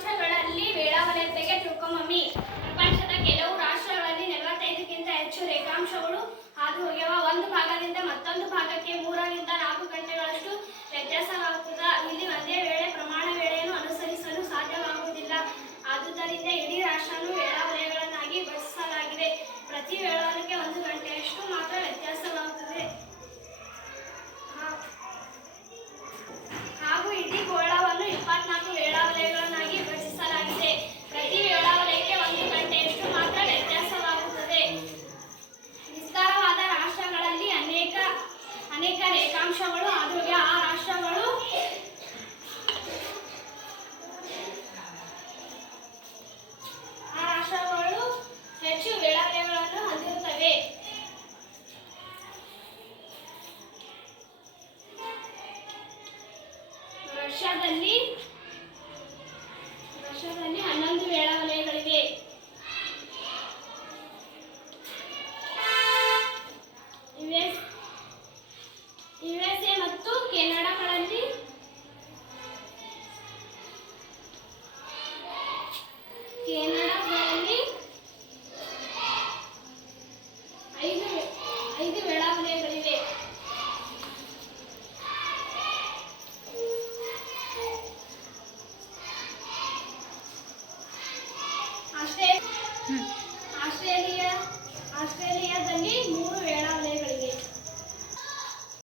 ರೇಖಾಂಶಗಳಲ್ಲಿ ವೇಳಾವಲತೆಗೆ ತಿಳ್ಕೊಂಬಮ್ಮಿ ಪ್ರಪಂಚದ ಕೆಲವು ರಾಷ್ಟ್ರಗಳಲ್ಲಿ ನಲವತ್ತೈದಕ್ಕಿಂತ ಹೆಚ್ಚು ರೇಖಾಂಶಗಳು ಹಾದು ಹೋಗ್ಯವ ಒಂದು ಭಾಗದಿಂದ ಮತ್ತೊಂದು ಅನೇಕ ರೇಖಾಂಶಗಳು ಆ ರಾಷ್ಟ್ರಗಳು. ಆ ರಾಷ್ಟ್ರಗಳು ಹೆಚ್ಚು ವೇಳಾವಲಯಗಳನ್ನು ಹೊಂದಿರುತ್ತವೆ. ರಷ್ಯಾದಲ್ಲಿ ಕನ್ನಡಗಳಲ್ಲಿ ಕನ್ನಡಗಳಲ್ಲಿ ಐದು ಐದು ವೆಳಾವಣೆಗಳಿವೆ ಆಸ್ಟ್ರೇಲಿಯಾ ಆಸ್ಟ್ರೇಲಿಯಾದಲ್ಲಿ